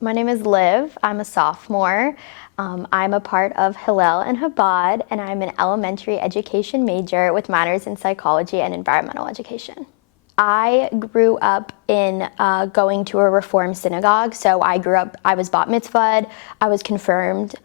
My name is Liv. I'm a sophomore. I'm a part of Hillel and Chabad, and I'm an elementary education major with minors in psychology and environmental education. I grew up in going to a Reform synagogue, so I was bat mitzvahed, I was confirmed,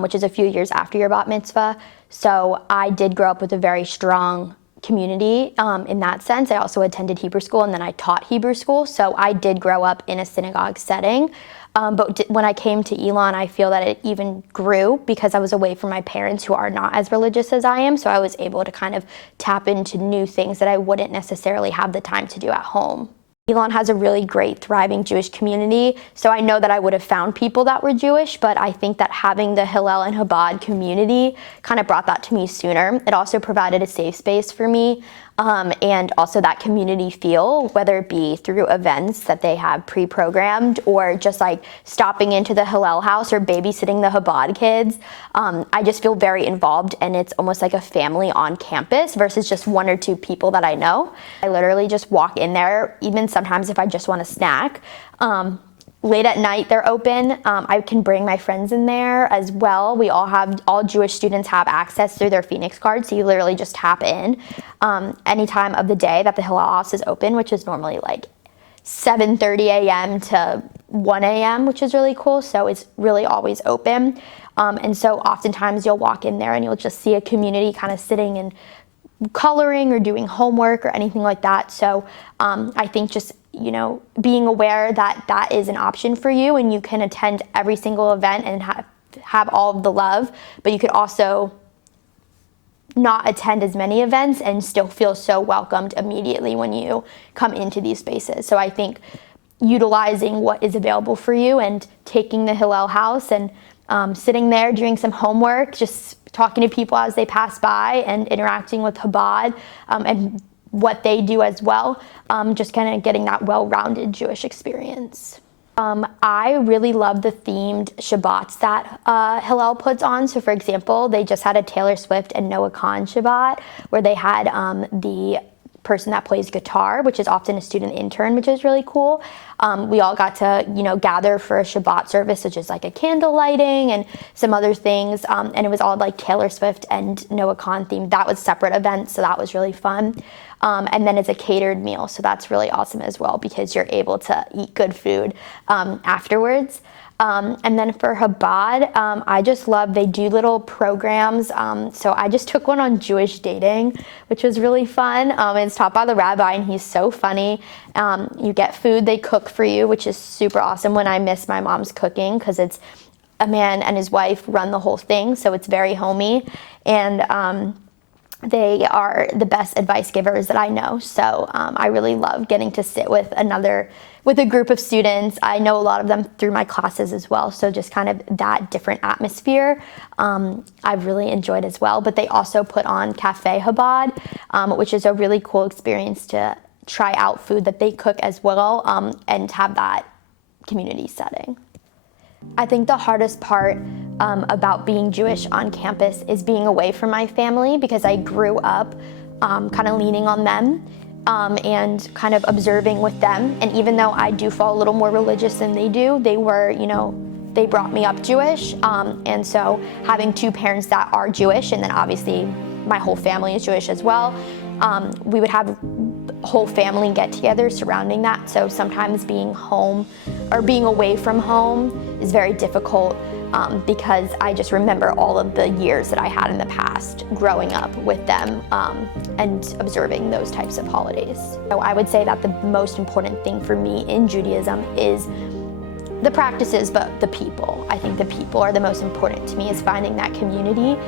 which is a few years after your bat mitzvah, so I did grow up with a very strong community in that sense. I also attended Hebrew school, and then I taught Hebrew school, so I did grow up in a synagogue setting. But when I came to Elon, I feel that it even grew because I was away from my parents who are not as religious as I am, so I was able to kind of tap into new things that I wouldn't necessarily have the time to do at home. Elon has a really great, thriving Jewish community, so I know that I would have found people that were Jewish, but I think that having the Hillel and Chabad community kind of brought that to me sooner. It also provided a safe space for me, and also that community feel, whether it be through events that they have pre-programmed or just like stopping into the Hillel house or babysitting the Chabad kids. I just feel very involved, and it's almost like a family on campus versus just one or two people that I know. I literally just walk in there, even sometimes if I just want a snack. Late at night they're open. I can bring my friends in there as well. All Jewish students have access through their Phoenix card, so you literally just tap in any time of the day that the Hillel house is open, which is normally like 7:30 a.m. to 1 a.m., which is really cool, so it's really always open. And so oftentimes you'll walk in there and you'll just see a community kind of sitting and coloring or doing homework or anything like that. So I think just being aware that that is an option for you, and you can attend every single event and have all of the love, but you could also not attend as many events and still feel so welcomed immediately when you come into these spaces. So I think utilizing what is available for you and taking the Hillel house and sitting there doing some homework, just talking to people as they pass by and interacting with Chabad and what they do as well, just kind of getting that well-rounded Jewish experience. I really love the themed Shabbats that Hillel puts on. So for example, they just had a Taylor Swift and Noah Khan Shabbat where they had the person that plays guitar, which is often a student intern, which is really cool. We all got to, gather for a Shabbat service, which is like a candle lighting and some other things. And it was all like Taylor Swift and Noah Khan themed. That was separate events, so that was really fun. And then it's a catered meal, so that's really awesome as well because you're able to eat good food afterwards. And then for Chabad, I just love, they do little programs. So I just took one on Jewish dating, which was really fun. It's taught by the rabbi, and he's so funny. You get food, they cook for you, which is super awesome when I miss my mom's cooking because it's a man and his wife run the whole thing, so it's very homey. And they are the best advice givers that I know. So I really love getting to sit with a group of students. I know a lot of them through my classes as well. So just kind of that different atmosphere, I've really enjoyed as well. But they also put on Cafe Chabad, which is a really cool experience to try out food that they cook as well, and have that community setting. I think the hardest part about being Jewish on campus is being away from my family because I grew up kind of leaning on them and kind of observing with them. And even though I do fall a little more religious than they do, they were, they brought me up Jewish. And so having two parents that are Jewish, and then obviously my whole family is Jewish as well, we would have whole family get together surrounding that. So sometimes being home or being away from home is very difficult because I just remember all of the years that I had in the past growing up with them and observing those types of holidays. So I would say that the most important thing for me in Judaism is the practices, but the people. I think the people are the most important to me, is finding that community.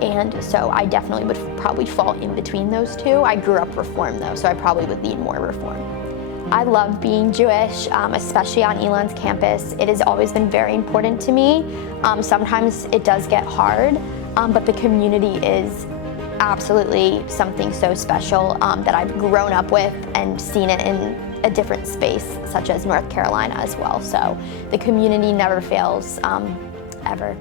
And so I definitely would probably fall in between those two. I grew up Reform though, so I probably would lean more Reform. I love being Jewish, especially on Elon's campus. It has always been very important to me. Sometimes it does get hard, but the community is absolutely something so special that I've grown up with and seen it in a different space, such as North Carolina as well. So the community never fails, ever.